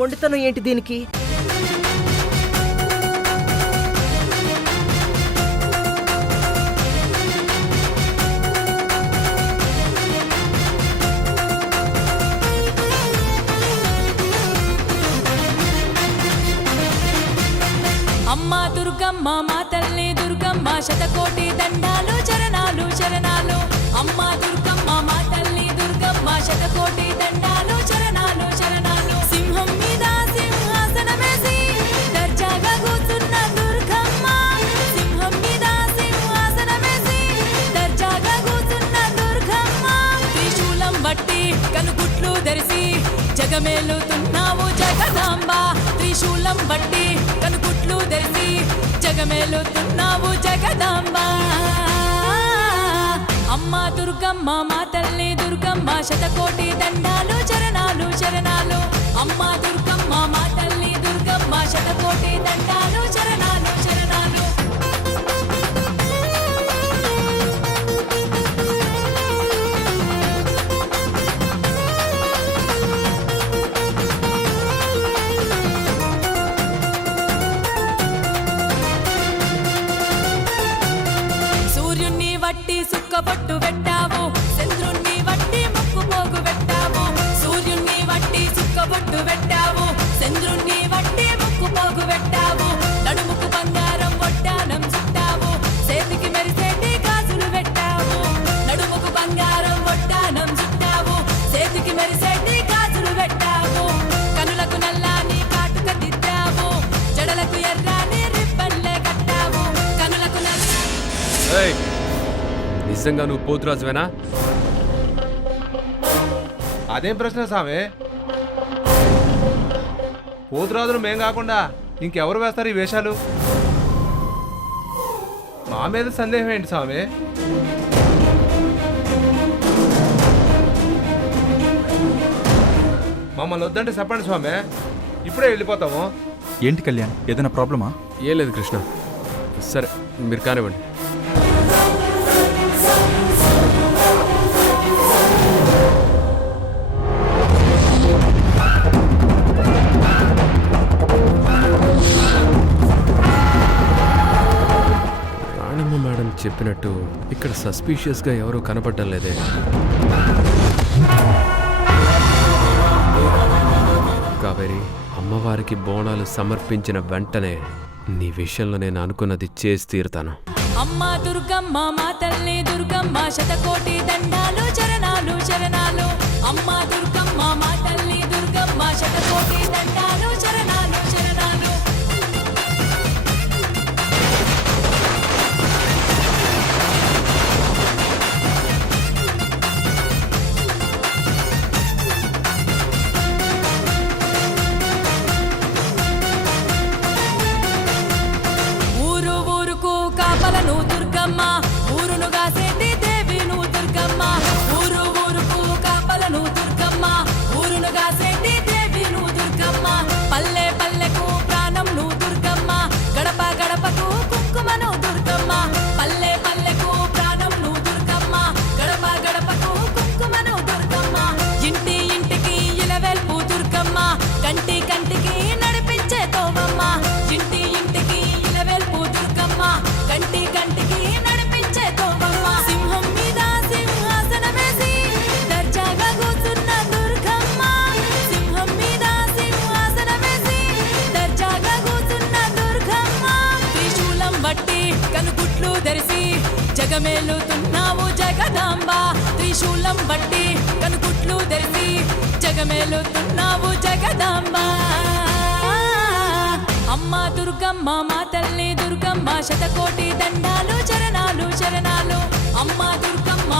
మొండితనం ఏంటి దీనికి? అమ్మా దుర్గమ్మ మా తల్లి దుర్గమ్మ శతకోటి దండాలు చరణాలు చరణాలు. అమ్మా దుర్గమ్మ మా తల్లి దుర్గమ్మ శతకోటి దండాలు చరణాలు చరణాలు. సింహం మీద సింహాసనమేసి దర్జాగా కూర్చున్న దుర్గమ్మ. సింహం మీద సింహాసనమేసి దర్జాగా కూర్చున్న దుర్గమ్మ. త్రిశూలం బట్టి కనుగుట్లు తెరిసి జగమేలుతున్నావు జగదాంబ. త్రిశూలం బట్టి కనుగుట్లు తెరిసి జగమేలుతున్నావు జగదాంబ. అమ్మా దుర్గమ్మ మా తల్లి దుర్గమ్మ శతకోటి దండాలు చరణాలు చరణాలు. అమ్మా దుర్గమ్మ మా తల్లి దుర్గమ్మ శతకోటి దండాలు చరణాలు చరణాలు. సూర్యుణ్ణి వట్టి సుక్కబొట్టు పెట్టావు, చంద్రుణ్ణి వట్టి ముక్కు పోగు పెట్టావు. సూర్యుణ్ణి వట్టి సుక్కబొట్టు పెట్టావు, చంద్రుణ్ణి వట్టి ముక్కు పోగు పెట్టావు. నడుముకు బంగారం వడ్డానం చుట్టావు, చేతికి మెరిసేటి గాజులు పెట్టావు. నడుముకు బంగారం వడ్డానం చుట్టావు, చేతికి మెరిసేటి గాజులు పెట్టావు. కనులకు నల్లాని కాటుక దిద్దావు, జడలకు ఎర్రాని రిబ్బన్లే కట్టావు. కనులకు నిజంగా నువ్వు పోతురాజువేనా? అదేం ప్రశ్న సామే? పోతురాజులు మేం కాకుండా ఇంకెవరు వేస్తారు ఈ వేషాలు? మా మీద సందేహం ఏంటి సామే? మమ్మల్ని వద్దంటే చెప్పండి స్వామి, ఇప్పుడే వెళ్ళిపోతాము. ఏంటి కళ్యాణ్, ఏదైనా ప్రాబ్లమా? ఏం లేదు కృష్ణ. సరే మీరు కానివ్వండి. రాణమ్మ మేడం చెప్పినట్టు ఇక్కడ సస్పీషియస్గా ఎవరూ కనపడటం లేదే. కావేరి, అమ్మవారికి బోనాలు సమర్పించిన వెంటనే నీ విషయంలో నేను అనుకున్నది చేసి తీరుతాను. అమ్మా దుర్గమ్మ మా తల్లి దుర్గమ్మ శతకోటి దండాలు చరణాలు చరణాలు. అమ్మా దుర్గమ్మ మా తల్లి దుర్గమ్మ శతకోటి దండాలు చరణాలు చరణాలు. ఊరు ఊరుకు కాపలను దుర్గమ్మ, ఊరును గాసేటి దేవి నువ్వు దుర్గమ్మ. ఊరు ఊరుకు కాపలను దుర్గమ్మ, ఊరును గాసేటి దేవి నువ్వు దుర్గమ్మ. పల్లె పల్లెకు ప్రాణం నువ్వు దుర్గమ్మ, గడప గడపకు కుంకుమను దుర్గమ్మ. పల్లె పల్లెకు ప్రాణం నువ్వు దుర్గమ్మ, గడప గడపకు కుంకుమను దుర్గమ్మ. ఇంటి ఇంటికి ఇలవెల్పు దుర్గమ్మ, కంటి కంటికి నడిపించే తోమమ్మ. ఇంటి ఇంటికి ఇలవెల్పు దుర్గమ్మ, కంటి కంటికి నడిపించే తోమమ్మ. సింహం మీద సింహాసనమేసి దర్జాగా కూర్చున్న దుర్గమ్మ. సింహం మీద సింహాసనమేసి దర్జాగా కూర్చున్న దుర్గమ్మ. త్రిశూలం బట్టి కనుగుట్లు తెరిసి జగమేలుతున్నావు జగదాంబ. త్రిశూలం బట్టి కనుగుట్లు తెరిసి జగమేలుతున్నావు జగదాంబ. అమ్మా దుర్గమ్మ మా తల్లి దుర్గమ్మ శతకోటి దండాలు చరణాలు చరణాలు. అమ్మా దుర్గమ్మ